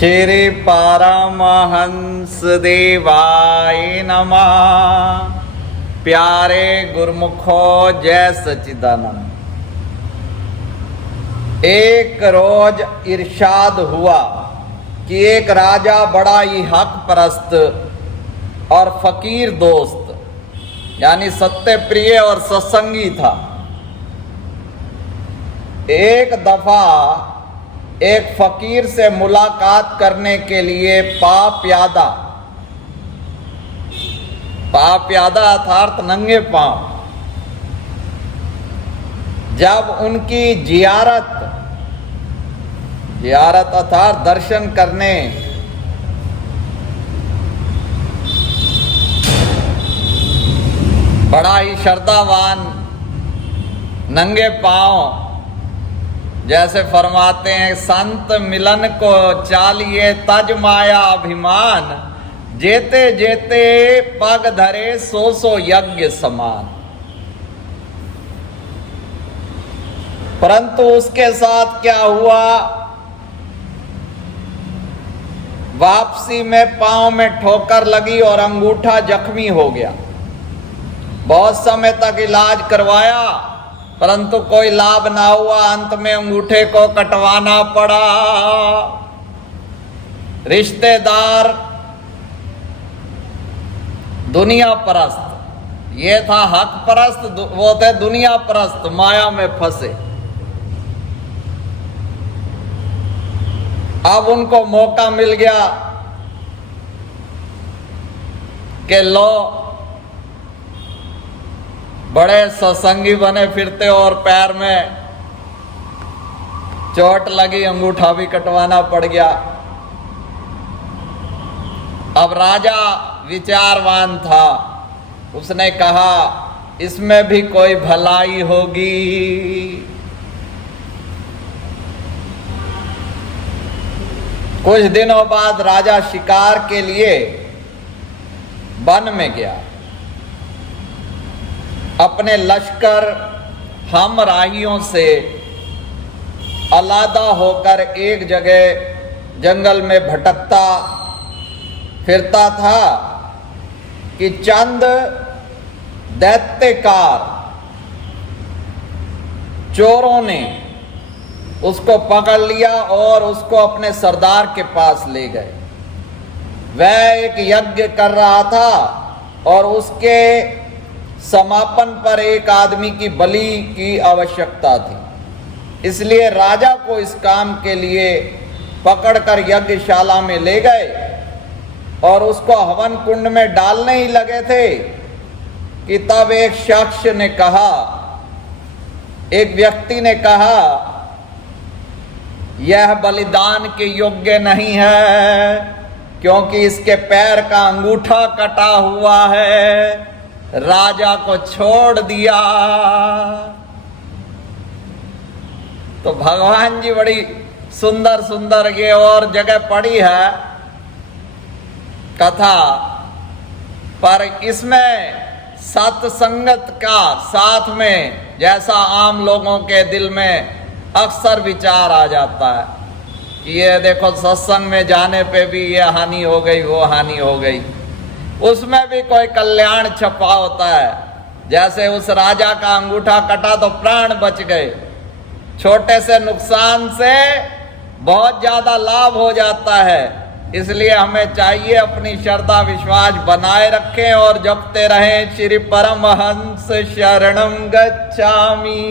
श्री परमहंस देवाय नमः। प्यारे गुरुमुखो जय सच्चिदानंद। एक रोज इरशाद हुआ कि एक राजा बड़ा ही हक परस्त और फकीर दोस्त यानी सत्य प्रिय और सत्संगी था। एक दफा एक फकीर से मुलाकात करने के लिए पाप्यादा अर्थात नंगे पांव जब उनकी जियारत अर्थात दर्शन करने बड़ा ही श्रद्धावान नंगे पांव जैसे फरमाते हैं, संत मिलन को चालिए तज माया अभिमान, जेते जेते पग धरे सो यज्ञ समान। परंतु उसके साथ क्या हुआ, वापसी में पांव में ठोकर लगी और अंगूठा जख्मी हो गया। बहुत समय तक इलाज करवाया परंतु कोई लाभ ना हुआ। अंत में अंगूठे को कटवाना पड़ा। रिश्तेदार दुनिया परस्त, ये था हक परस्त, वो थे दुनिया परस्त, माया में फंसे। अब उनको मौका मिल गया कि लो बड़े सत्संगी बने फिरते और पैर में चोट लगी, अंगूठा भी कटवाना पड़ गया। अब राजा विचारवान था, उसने कहा इसमें भी कोई भलाई होगी। कुछ दिनों बाद राजा शिकार के लिए वन में गया। अपने लश्कर हम राहियों से अलग होकर एक जगह जंगल में भटकता फिरता था कि चंद दैत्यकार चोरों ने उसको पकड़ लिया और उसको अपने सरदार के पास ले गए। वह एक यज्ञ कर रहा था और उसके समापन पर एक आदमी की बलि की आवश्यकता थी, इसलिए राजा को इस काम के लिए पकड़कर यज्ञशाला में ले गए और उसको हवन कुंड में डालने ही लगे थे कि तब एक शख्स ने कहा, एक व्यक्ति ने कहा, यह बलिदान के योग्य नहीं है क्योंकि इसके पैर का अंगूठा कटा हुआ है। राजा को छोड़ दिया। तो भगवान जी बड़ी सुंदर सुंदर ये और जगह पड़ी है कथा, पर इसमें सत्संगत का साथ में जैसा आम लोगों के दिल में अक्सर विचार आ जाता है कि ये देखो सत्संग में जाने पे भी ये हानि हो गई, वो हानि हो गई, उसमें भी कोई कल्याण छपा होता है। जैसे उस राजा का अंगूठा कटा तो प्राण बच गए, छोटे से नुकसान से बहुत ज्यादा लाभ हो जाता है। इसलिए हमें चाहिए अपनी श्रद्धा विश्वास बनाए रखें और जपते रहें श्री परमहंस शरणं गच्छामि।